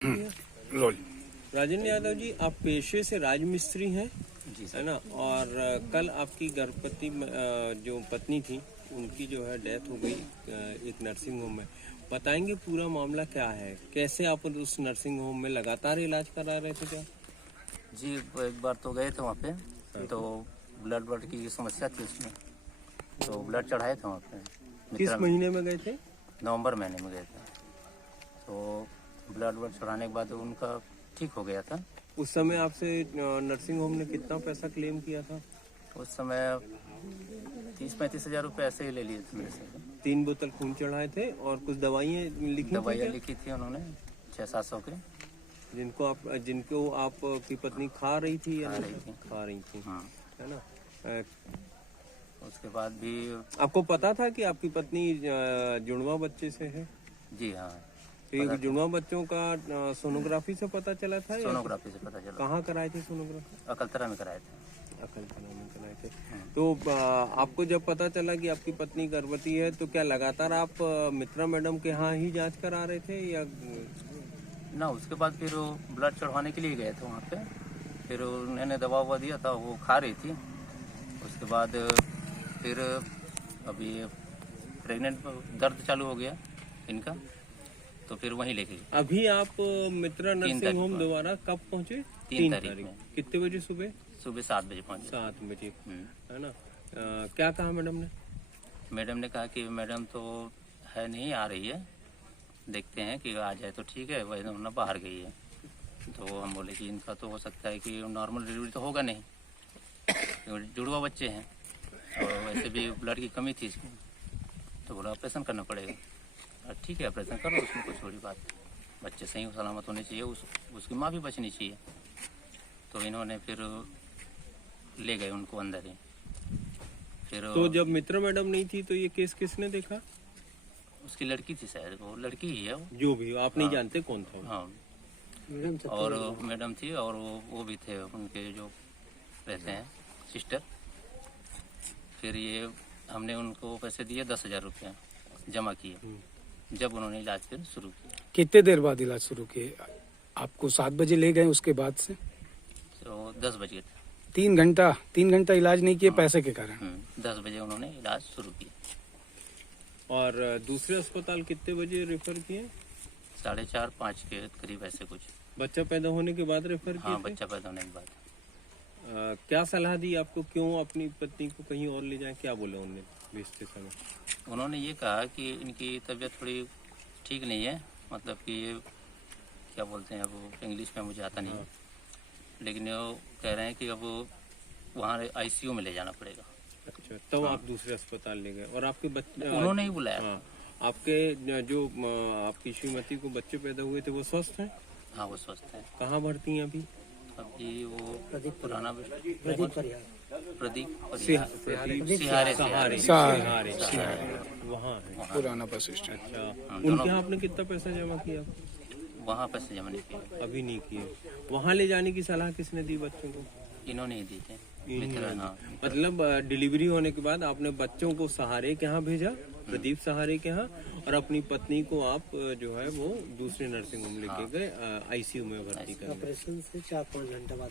Role. Rajendra Yadav ji, आप पेशे से राजमिस्त्री हैं, है ना? और कल आपकी गर्भवती जो पत्नी थी उनकी जो है डेथ हो गई एक नर्सिंग होम में। बताएंगे पूरा मामला क्या है, कैसे आप उस नर्सिंग होम में लगातार इलाज करा रहे थे क्या? जी, एक बार तो गए थे वहाँ पे, तो ब्लड की समस्या थी उसमें, तो ब्लड चढ़ाए थे वहाँ पे। किस महीने में गए थे? नवंबर महीने में गए थे। तो ब्लड चढ़ाने के बाद उनका ठीक हो गया था। उस समय आपसे नर्सिंग होम ने कितना पैसा क्लेम किया था? उस समय 30-35 हज़ार रुपये ऐसे ही ले लिए थे मेरे से। 3 बोतल खून चढ़ाए थे और कुछ दवाइयाँ लिखी थी उन्होंने 600-700 के, जिनको आपकी पत्नी खा रही थी या खा रही थी, हाँ। है ना? उसके बाद भी आपको पता था कि आपकी पत्नी जुड़वा बच्चे से है? जी हाँ, तो ये जुड़वा बच्चों का सोनोग्राफी से पता चला था? सोनोग्राफी से पता चला। कहाँ कराए थे सोनोग्राफी? अकलतरा में कराए थे। अकलतरा में कराए थे। तो आपको जब पता चला कि आपकी पत्नी गर्भवती है तो क्या लगातार आप मित्रा मैडम के यहाँ ही जांच करा रहे थे या ना? उसके बाद फिर वो ब्लड चढ़वाने के लिए गए थे वहाँ पे, फिर उन्होंने दवा ववा दिया था, वो खा रही थी। उसके बाद फिर अभी प्रेग्नेंट दर्द चालू हो गया इनका, तो फिर वहीं लेके गए। अभी आप मित्रा नर्सिंग होम दोबारा कब पहुँचे? 3 तारीख में। कितने बजे? सुबह 7 बजे पहुँचे। 7 बजे, है ना? क्या कहा मैडम ने? मैडम ने कहा कि मैडम तो है नहीं, आ रही है, देखते हैं कि आ जाए तो ठीक है, वही ना बाहर गई है। तो हम बोले कि इनका तो हो सकता है कि नॉर्मल डिलीवरी तो होगा नहीं, जुड़वा बच्चे हैं और वैसे भी ब्लड की कमी थी इसमें, तो बोला ऑपरेशन करना पड़ेगा। ठीक है, ऑपरेशन करो, उसमें कुछ थोड़ी बात, बच्चे सही सलामत होने चाहिए, उसकी माँ भी बचनी चाहिए। तो इन्होंने फिर ले गए उनको अंदर ही। फिर तो जब मित्रा मैडम नहीं थी तो ये केस किसने देखा? उसकी लड़की थी शायद, वो लड़की ही है वो। जो भी आप नहीं जानते कौन था? हाँ, और मैडम थी और वो भी थे उनके जो रहते हैं सिस्टर। फिर ये हमने उनको पैसे दिए 10,000 रुपये जमा किए, जब उन्होंने इलाज फिर शुरू किया। कितने देर बाद इलाज शुरू किए? आपको 7 बजे ले गए, उसके बाद से तो 10 बजे 3 घंटा इलाज नहीं किए पैसे के कारण? 10 बजे उन्होंने इलाज शुरू किया। और दूसरे अस्पताल कितने बजे रेफर किए? 4:30-5 के करीब ऐसे कुछ। बच्चा पैदा होने के बाद रेफर किए? हाँ, बच्चा पैदा होने के बाद। क्या सलाह दी आपको, क्यों अपनी पत्नी को कहीं और ले जाएं? क्या बोला उन्होंने भेजते समय? उन्होंने ये कहा कि इनकी तबीयत थोड़ी ठीक नहीं है, मतलब कि ये क्या बोलते हैं, अब इंग्लिश में मुझे आता नहीं है, लेकिन वो कह रहे हैं कि अब वहाँ ICU में ले जाना पड़ेगा। अच्छा, तब आप दूसरे अस्पताल ले गए और आपके बच्चे उन्होंने ही बुलाया। हाँ, आपके जो आपकी श्रीमती को बच्चे पैदा हुए थे वो स्वस्थ हैं? हाँ, वो स्वस्थ है। कहाँ भर्ती हैं अभी? अभी वो पुराना वहाँ है पुराना बस स्टैंड। अच्छा, उनके यहाँ आपने कितना पैसा जमा किया? वहाँ पैसे जमा नहीं किए, अभी नहीं किए। वहाँ ले जाने की सलाह किसने दी बच्चों को? इन्होंने ही दी थे। हाँ। मतलब डिलीवरी होने के बाद आपने बच्चों को सहारे के यहाँ भेजा, प्रदीप सहारे के यहाँ, और अपनी पत्नी को आप जो है वो दूसरे नर्सिंग होम लेके गए, ICU में भर्ती कर। ऑपरेशन से 4-5 घंटे बाद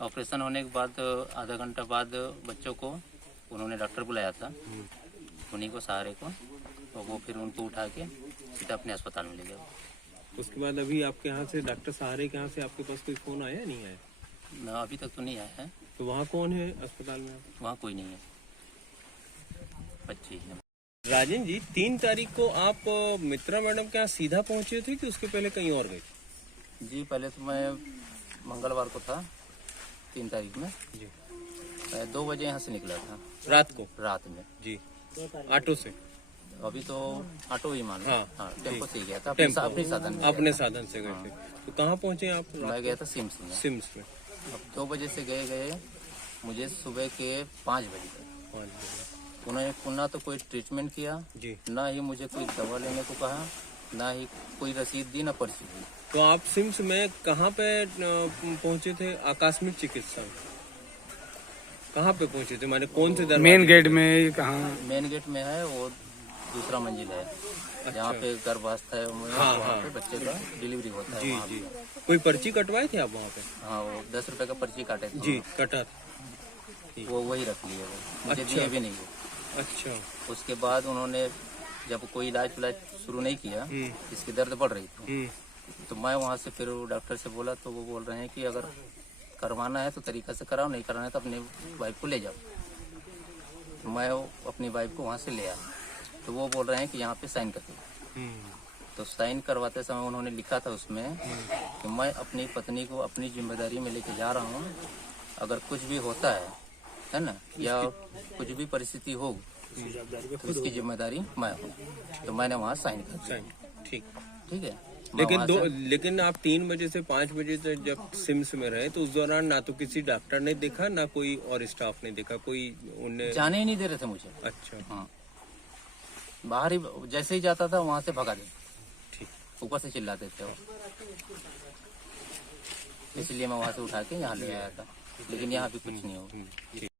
ऑपरेशन होने के बाद आधा घंटा बाद बच्चों को उन्होंने डॉक्टर बुलाया था, उन्हीं को सहारे को, तो वो फिर उनको उठा के सीधा अपने अस्पताल में ले गया। उसके बाद अभी आपके यहाँ से डॉक्टर सहारे के यहाँ से आपके पास कोई फोन आया नहीं आया? ना, अभी तक तो नहीं आया है। तो वहाँ कौन है अस्पताल में? वहाँ कोई नहीं है, बच्चे ही हैं। राजन जी, 3 तारीख को आप मित्रा मैडम के यहाँ सीधा पहुँचे थे कि उसके पहले कहीं और गए? जी, पहले तो मैं मंगलवार को था 3 तारीख में जी, 2 बजे यहाँ से निकला था रात में जी, ऑटो से। अभी तो ऑटो ही मान लो। हाँ, टेम्पो से ही गया था, अपने साधन से गए थे। तो कहाँ पहुँचे आप? मैं गया था सिम्स में। अब 2 बजे से गए मुझे सुबह के 5 बजे तक। उन्होंने पुनः तो कोई ट्रीटमेंट किया जी, ना ही मुझे कोई दवा लेने को कहा, ना ही कोई रसीद दी, ना पर्ची दी। तो आप सिम्स में कहाँ पे पहुँचे थे? आकस्मिक चिकित्सा कहाँ पे पहुँचे थे, माने कौन से दरवाजे? मेन गेट में? कहाँ? मेन गेट में है, वो दूसरा मंजिल है। जहाँ पे गर्भावस्था है वहाँ पे बच्चे का डिलीवरी होता है जी वहाँ जी। पे। कोई पर्ची कटवाए थे आप वहाँ पे? हाँ, वो 10 रुपए का पर्ची काटे थे। जी, कटा। वो वही रख लिए वो, मुझे अच्छा। दिए भी नहीं वो। अच्छा। उसके बाद उन्होंने जब कोई इलाज फिलाज शुरू नहीं किया, इसकी दर्द बढ़ रही थी, तो मैं वहाँ से फिर डॉक्टर से बोला तो वो बोल रहे हैं कि अगर करवाना है तो तरीका से कराओ, नहीं कराना है तो अपनी वाइफ को ले जाओ। तो मैं अपनी वाइफ को वहाँ से ले आया, तो वो बोल रहे हैं कि यहाँ पे साइन कर दो। तो साइन करवाते समय उन्होंने लिखा था उसमें कि मैं अपनी पत्नी को अपनी जिम्मेदारी में लेके जा रहा हूँ, अगर कुछ भी होता है ना, या कुछ भी परिस्थिति हो तो इसकी जिम्मेदारी मैं हूँ। तो मैंने वहाँ साइन कर दिया। ठीक। ठीक है। लेकिन आप 3 बजे से 5 बजे तक जब सिम्स में रहे तो उस दौरान ना तो किसी डॉक्टर ने देखा ना कोई और स्टाफ ने देखा, कोई उन्हें जाने ही नहीं दे रहे थे मुझे। अच्छा। हाँ, बाहर ही जैसे ही जाता था वहाँ से भगा देते, ठीक। ऊपर से चिल्लाते थे वो, इसलिए मैं वहाँ से उठा के यहाँ ले आया था, लेकिन यहाँ भी कुछ नहीं हुआ। ठीक।